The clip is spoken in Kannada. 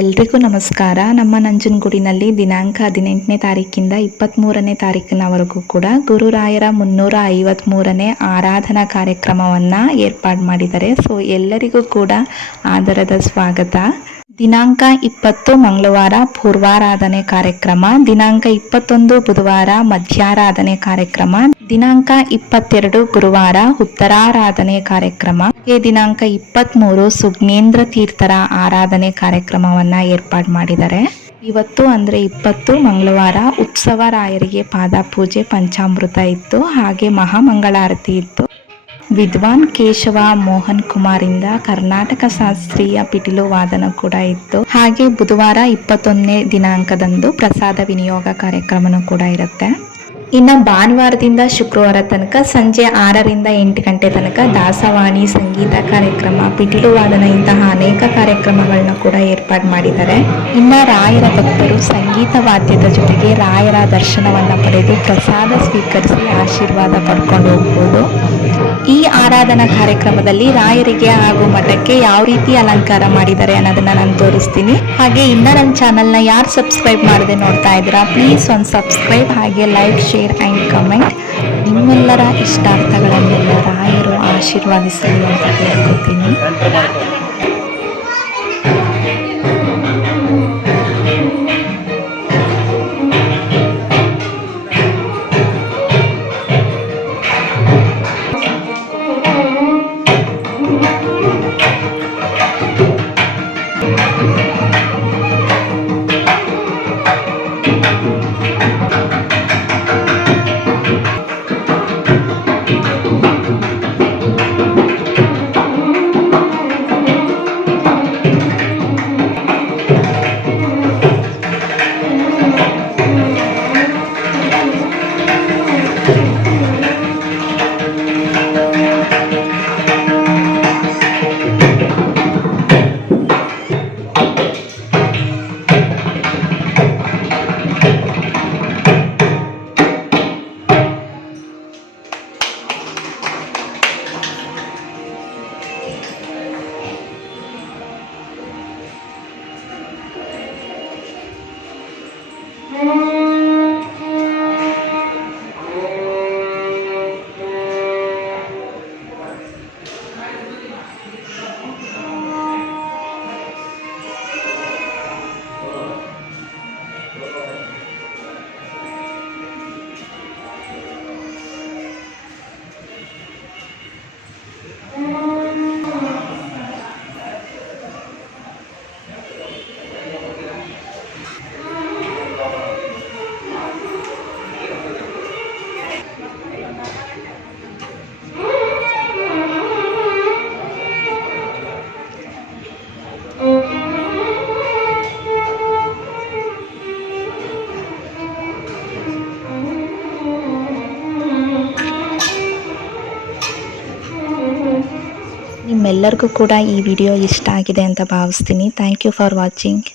ಎಲ್ರಿಗೂ ನಮಸ್ಕಾರ. ನಮ್ಮ ನಂಜನಗೂಡಿನಲ್ಲಿ ದಿನಾಂಕ 18ನೇ ತಾರೀಕಿಂದ 23ನೇ ತಾರೀಕಿನವರೆಗೂ ಕೂಡ ಗುರುರಾಯರ 353ನೇ ಆರಾಧನಾ ಕಾರ್ಯಕ್ರಮವನ್ನು ಏರ್ಪಾಡು ಮಾಡಿದ್ದಾರೆ. ಸೊ ಎಲ್ಲರಿಗೂ ಕೂಡ ಆದರದ ಸ್ವಾಗತ. ದಿನಾಂಕ 20 ಮಂಗಳವಾರ ಪೂರ್ವಾರಾಧನೆ ಕಾರ್ಯಕ್ರಮ, ದಿನಾಂಕ 21 ಬುಧವಾರ ಮಧ್ಯಾರಾಧನೆ ಕಾರ್ಯಕ್ರಮ, ದಿನಾಂಕ 22 ಗುರುವಾರ ಉತ್ತರಾರಾಧನೆ ಕಾರ್ಯಕ್ರಮ, ದಿನಾಂಕ 23 ಸುಜ್ಞೇಂದ್ರ ತೀರ್ಥರ ಆರಾಧನೆ ಕಾರ್ಯಕ್ರಮವನ್ನು ಏರ್ಪಾಡು ಮಾಡಿದ್ದಾರೆ. ಇವತ್ತು ಅಂದರೆ 20 ಮಂಗಳವಾರ ಉತ್ಸವ ರಾಯರಿಗೆ ಪಾದ ಪೂಜೆ, ಪಂಚಾಮೃತ ಇತ್ತು. ಹಾಗೆ ಮಹಾಮಂಗಳಾರತಿ ಇತ್ತು. ವಿದ್ವಾನ್ ಕೇಶವ ಮೋಹನ್ ಕುಮಾರಿಂದ ಕರ್ನಾಟಕ ಶಾಸ್ತ್ರೀಯ ಪಿಟೀಲು ವಾದನ ಕೂಡ ಇತ್ತು. ಹಾಗೆ ಬುಧವಾರ 21ನೇ ದಿನಾಂಕದಂದು ಪ್ರಸಾದ ವಿನಿಯೋಗ ಕಾರ್ಯಕ್ರಮನೂ ಕೂಡ ಇರುತ್ತೆ. ಇನ್ನು ಭಾನುವಾರದಿಂದ ಶುಕ್ರವಾರ ತನಕ ಸಂಜೆ 6ರಿಂದ 8 ಗಂಟೆ ತನಕ ದಾಸವಾಣಿ, ಸಂಗೀತ ಕಾರ್ಯಕ್ರಮ, ಪಿಟೀಲು ವಾದನ ಇಂತಹ ಅನೇಕ ಕಾರ್ಯಕ್ರಮಗಳನ್ನ ಕೂಡ ಏರ್ಪಾಡು ಮಾಡಿದ್ದಾರೆ. ಇನ್ನು ರಾಯರ ಭಕ್ತರು ಸಂಗೀತ ವಾದ್ಯದ ಜೊತೆಗೆ ರಾಯರ ದರ್ಶನವನ್ನು ಪಡೆದು ಪ್ರಸಾದ ಸ್ವೀಕರಿಸಿ ಆಶೀರ್ವಾದ ಪಡ್ಕೊಂಡು ಹೋಗ್ಬೋದು. ಈ ಆರಾಧನಾ ಕಾರ್ಯಕ್ರಮದಲ್ಲಿ ರಾಯರಿಗೆ ಹಾಗೂ ಮಠಕ್ಕೆ ಯಾವ ರೀತಿ ಅಲಂಕಾರ ಮಾಡಿದ್ದಾರೆ ಅನ್ನೋದನ್ನ ನಾನು ತೋರಿಸ್ತೀನಿ. ಹಾಗೆ ಇನ್ನ ನನ್ನ ಚಾನಲ್ನ ಯಾರು ಸಬ್ಸ್ಕ್ರೈಬ್ ಮಾಡದೆ ನೋಡ್ತಾ ಇದ್ದೀರಾ, ಪ್ಲೀಸ್ ಒಂದು ಸಬ್ಸ್ಕ್ರೈಬ್, ಹಾಗೆ ಲೈಕ್, ಶೇರ್ ಆ್ಯಂಡ್ ಕಮೆಂಟ್. ನಿಮ್ಮೆಲ್ಲರ ಇಷ್ಟಾರ್ಥಗಳನ್ನೆಲ್ಲ ರಾಯರು ಆಶೀರ್ವಾದಿಸಲಿ ಅಂತ ಕೇಳ್ಕೊತೀನಿ. ನಿಮ್ಮೆಲ್ಲರಿಗೂ ಕೂಡ ಈ ವಿಡಿಯೋ ಇಷ್ಟ ಆಗಿದೆ ಅಂತ ಭಾವಿಸ್ತೀನಿ. Thank you for watching.